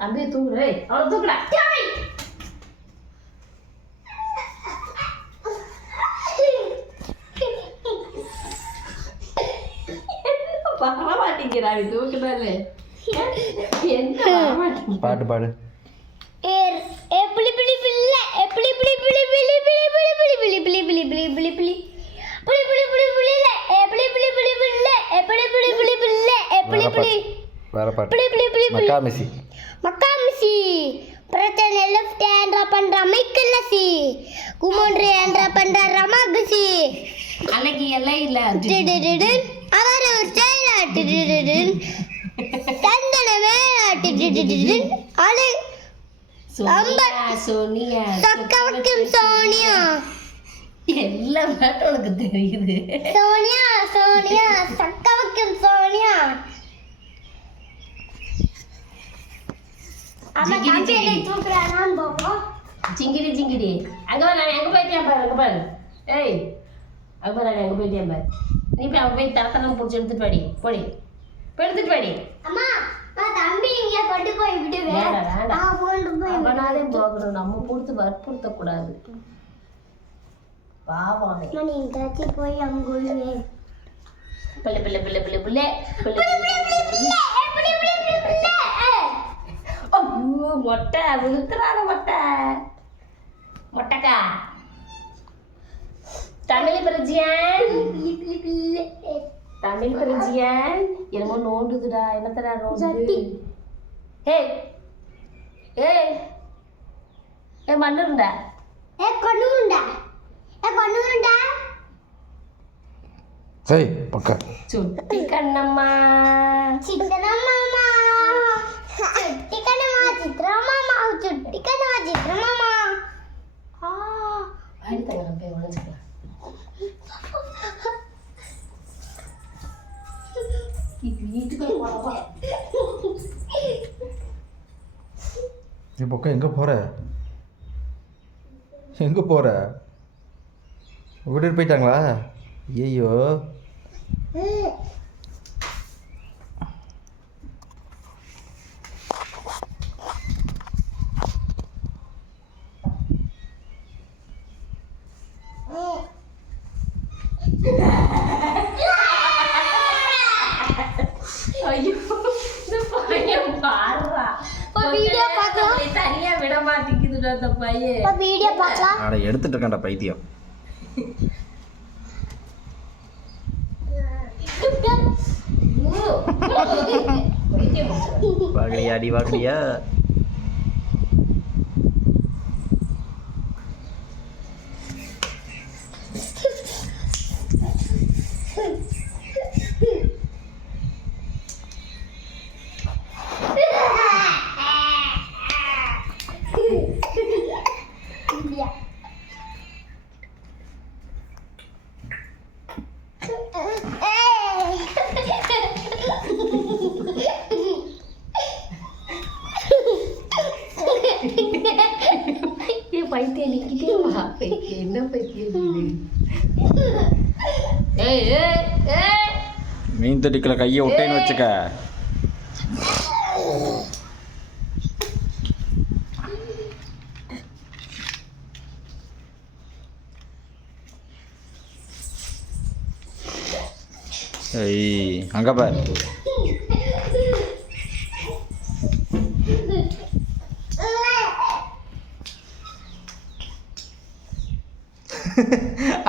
தம்பியை தூக்குறே அவளை தூக்குடா. பாட மாட்டேங்கிறா தூக்குனாலே. பாட்டு பாடு. வேற பாட்டு. மக்காமிசி மக்காமிசி பிரச்சனை லெஃப்ட் ஹேண்ட்ரா பண்ற மைக்கல்லசி குமோன்ட்ரி ஹேண்ட்ரா பண்ற ரமாகசி அன்னைக்கு எல்லாம் இல்ல அவர் ஒரு ஸ்டைலா தந்தனமே அலை சோனியா சக்கவக்கும் சோனியா எல்லா பாட்டும் உனக்கு தெரியுது. சோனியா சோனியா சக்கவக்கும் சோனியா. சிங்கிடி சிங்கிடி அங்க வா. நான் எங்க போயிட்டேன் பாரு. அங்க பாரு. ஏய் அங்க பாரு. நான் எங்க போயிட்டேன் பாரு. நீ போய் அவன் போய் தரத்தெல்லாம் பிடிச்சி எடுத்துட்டு வாடி. போடி போய் எடுத்துட்டு வாடி. அம்மா தம்பி இங்க கொண்டு போய் விடுவே. அவனாலே போகணும். நம்ம கொடுத்து வற்புறுத்த கூடாது. பாவம் நீ எங்காச்சி போய் அங்குள்வே. பிள்ளை பிள்ளை பிள்ளை பிள்ளை பிள்ளை ஐயோ மொட்டை விழுத்துறான மொட்டை மொட்டைக்கா. தமிழ் பிரஜியன் தமிழ் பிரஜியன் என்னமோ நோண்டுதுடா. என்னத்தடா நோண்டு? ஏய் ஏய் ஏ மண்ணுருண்டா. கொண்டுண்டா கொண்டுண்டா. சரி பக்கா. சுட்டி கண்ணம்மா சித்திரமாமா சுட்டி கண்ணம்மா சித்திரமாமா சுட்டி கண்ணம்மா சித்திரமாமா. வாடி தங்க போய் உழைச்சிக்கலாம். நீ பக்கம் எங்கே போகிற? எங்கே போகிற? விட்டுட்டு போயிட்டாங்களா? ஐயோ ஐயோ இந்த பையன் பாடுறா. வீடியோ பார்க்கலாம். தனியா விட மாட்டேங்குதுடா அந்த பையன். வீடியோ பார்க்கலாம். அட எடுத்துட்டு இருக்கான்டா பைத்தியம். வாகடியா அடி வாகடியா. பைத்தியம் நிக்கிட்டே வா. பைத்தியம் என்ன பைத்தியம்? ஏய் ஏய் ஏய் மீன் தட்டிக்கல கையை விட்டேன்னு வச்சுக்க. ஏய் அங்க பார்.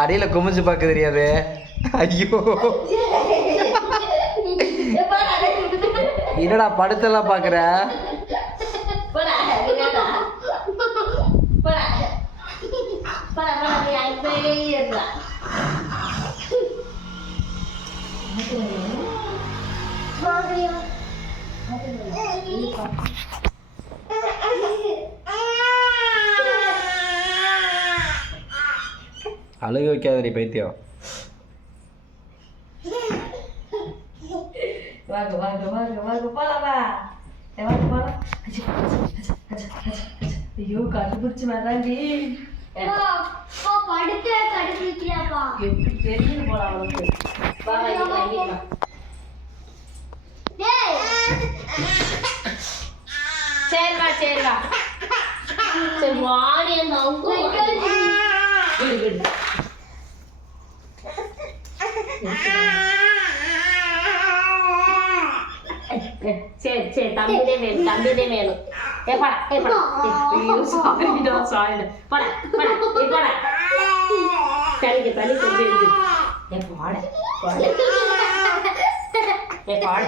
அடியில குமிஞ்சு பார்க்க தெரியாது. ஐயோ என்னடா படுத்தெல்லாம் பாக்குற? அழுக வைக்காதடி பைத்தியம். வாங்க வாங்க வாங்க வாங்க போலாமா? வாங்க போலாம். ஐயோ கண்டுபிடிச்சு வராண்டி. படுத்து கண்டுபிடிக்கிறாப்பா. எப்படி தெரியும் போல அவனுக்கு. சரிவா சரிவா சரி வாடி அந்த அவங்க விடு விடு சரி சரி தம்பிதே வேணும் ஏ படா ஐயோ சாரிடா படா ஏ படா தனிக்கு கொஞ்சம் இருக்கு ஏ பாட ஏ பாட